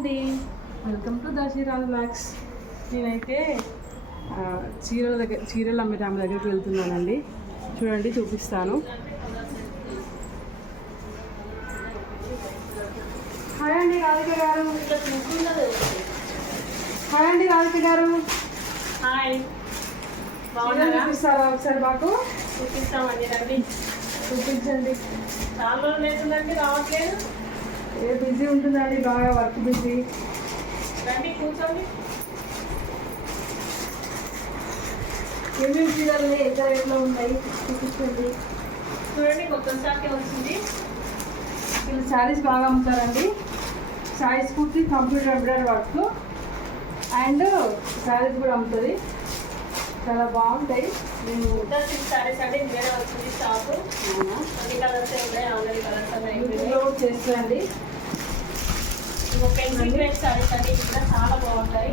అండి welcome to దశీరాజ్ blogs. నేనైతే చీరల దగ్గర చీరలు అమ్మే ఆమె దగ్గరికి వెళ్తున్నానండి. చూడండి చూపిస్తాను. హాయ్ అండి రాధిక గారు. హాయ్ అండి రాధిక గారు. హాయ్. చూపిస్తారా ఒకసారి మాకు? చూపిస్తామండి రండి. చూపించండి. చాలా రోజులు అవుతుందండి రావట్లేదు. బిజీ ఉంటుందండి? బాగా వర్క్ బిజీ. రండి కూర్చోండి. ఏమేమి చీరలు? ఎంత రేట్లో ఉన్నాయి? చూపించండి చూడండి కొత్త స్టాక్ వచ్చింది. వీళ్ళు శారీస్ బాగా అమ్ముతారండి. శారీస్ పూర్తి computer embroidery work. And saris కూడా అమ్ముతుంది చాలా బాగుంటాయి. నేను సారీస్ అండి వేరే వచ్చింది స్టాక్ అన్ని కలర్స్ ఉన్నాయి ఆల్రెడీ కలర్స్ ఉన్నాయి ఇంకో పెన్సిల్ గ్రేడ్ సారీస్ అండి ఇవి కూడా చాలా బాగుంటాయి.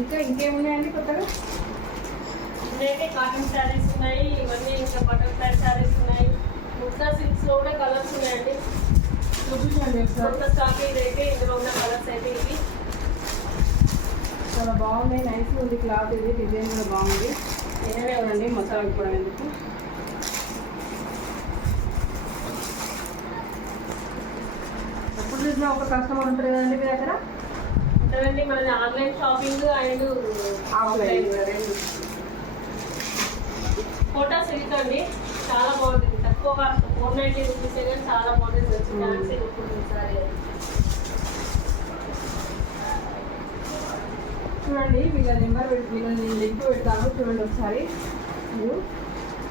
ఇంకా ఇంకేమున్నాయండి కొత్తగా? ఇవైతే కాటన్ శారీస్ ఉన్నాయి ఇవన్నీ ఇంకా బటర్ఫ్లై శారీస్ ఉన్నాయి. ముద్దా సిల్క్స్లో కూడా కలర్స్ ఉన్నాయండి. చూపించండి కొత్త స్టాక్ ఇదైతే ఇందులో ఉన్న కలర్స్ అయితే ఇవి. చాలా బాగున్నాయి. నైస్ ఉంది క్లాత్ ఇది. డిజైన్ కూడా బాగుంది. నేనే ఉండండి మసాలా కూడా ఎందుకు? ఎప్పుడు చూసినా ఒక కస్టమర్ ఉంటారు కదండి మీ దగ్గర? ఉంటుందండి. మనది ఆన్లైన్ షాపింగ్ అండ్ ఆఫ్లైన్ రెండు. ఫోటో సిల్క్ అండి చాలా బాగుంటుంది. తక్కువ ఫోర్ నైన్టీ రూపీస్ కానీ చాలా బాగుంటుంది. వచ్చి ఉంటుంది సారీ. చూడండి వీళ్ళ నెంబర్ పెట్టి వీళ్ళ నేను లింక్ పెడతాను చూడండి ఒకసారి. మీరు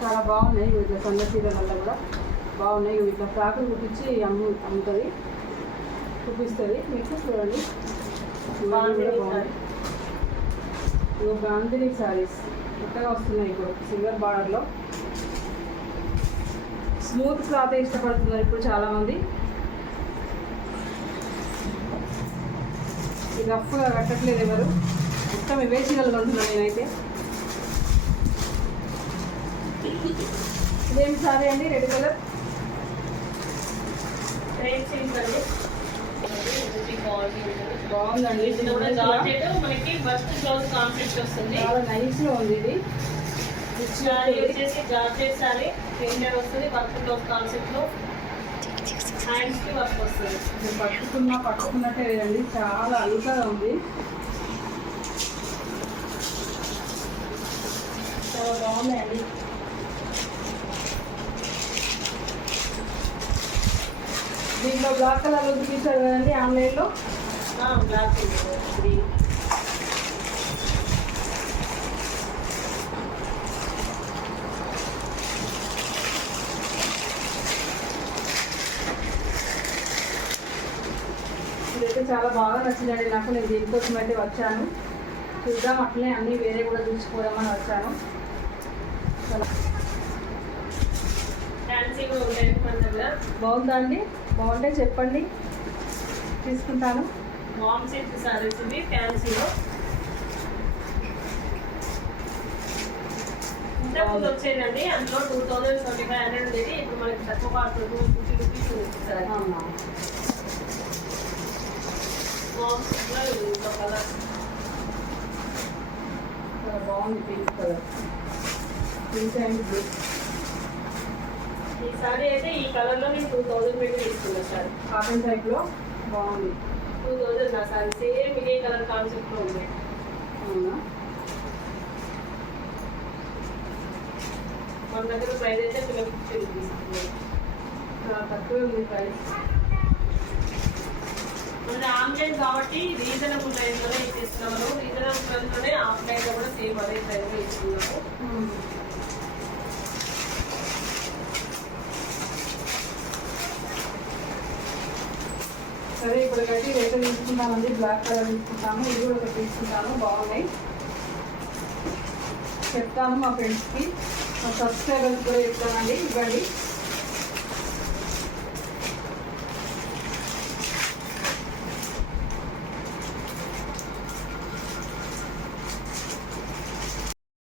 చాలా బాగున్నాయి ఇట్లా సొంత చీరల వల్ల కూడా. బాగున్నాయి ఇట్లా ఫ్రాకులు కుట్టించి అమ్ము అమ్ముతుంది. చూపిస్తుంది మీకు చూడండి. ఇవి గాంధిని శారీస్ కొత్తగా వస్తున్నాయి ఇప్పుడు సిల్వర్ బార్డర్లో స్మూత్ క్లాత్ ఇష్టపడుతున్నారు ఇప్పుడు చాలామంది? ఇది రఫ్గా కట్టట్లేదు ఎవరు? మొత్తం ఇవే చీరలు కొంటున్నాను నేనైతే. ఇదేం సారీ అండి? Red colour? రేట్ సిల్క్ అండి. ఇది quality ఉంటుంది. బాగుందండి. ఇది కూడా జార్జెట్ మనకి బస్ట్ బ్లౌజ్ కాన్సెప్ట్ వస్తుంది. చాలా నైస్గా ఉంది ఇది. సారీ వచ్చేసి జార్జెట్ సారీ. ప్రింటెడ్ వస్తుంది వర్క్ బ్లౌజ్ కాన్సెప్ట్లో. హ్యాండ్స్కి వర్క్ వస్తుంది. పట్టుకున్నా పట్టుకున్నట్టే లేదండి. చాలా అలుకగా ఉంది. చాలా బాగున్నాయండి దీంట్లో బ్లాక్ కలర్ తీసారు కదండి ఆన్లైన్లో బ్లాక్ గ్రీన్ ఇదైతే చాలా బాగా నచ్చిందండి. నాకు నేను దీనికోసం అయితే వచ్చాను. చూద్దాం అట్లే అన్నీ వేరే కూడా చూసుకోవదామని వచ్చాను చాలా ఫ్యాన్సీ కూడా ఉంటాయి మన దగ్గర బాగుందా? అండి? బాగుంటే చెప్పండి. తీసుకుంటాను. మామ్ సిల్క్ సారీస్ ఇవి ఫ్యాన్సీలో ఇంతకుముందు వచ్చేదండి. అందులో two thousand twenty five hundred ఉండేది. ఇప్పుడు మనకి తక్కువ cost two fifty rupees sari. Ma'am సిల్క్లో కలర్ బాగుంది pink colour pink and blue ఈ సారీ అయితే ఈ కలర్లో నేను టూ థౌజండ్ పెట్టి తీసుకున్నా సార్. కాటన్ టైప్లో బాగుంది. టూ థౌజండ్ నా సారీ. సేమ్ ఇదే కలర్ కాన్సెప్ట్లో ఉంది. అవునా? మన దగ్గర ప్రైస్ అయితే పిల్లలు ఫిఫ్టీ రూపీస్ తక్కువ ఉంది ప్రైస్ మన ఆన్లైన్ కాబట్టి రీజనబుల్ ప్రైస్లోనే ఇస్తున్నాము రీజనబుల్ ప్రైస్లోనే ఆఫ్లైన్లో కూడా సేమ్ అదే ప్రైస్లో ఇస్తున్నాము సరే ఇప్పుడు కట్టి రేటు తీసుకుంటామండి బ్లాక్ కలర్ తీసుకుంటాము ఇది కూడా ఒకటి తీసుకుంటాను బాగున్నాయి. చెప్తాను మా ఫ్రెండ్స్కి. మా సబ్స్క్రైబర్స్ కూడా చెప్తానండి ఇవ్వండి.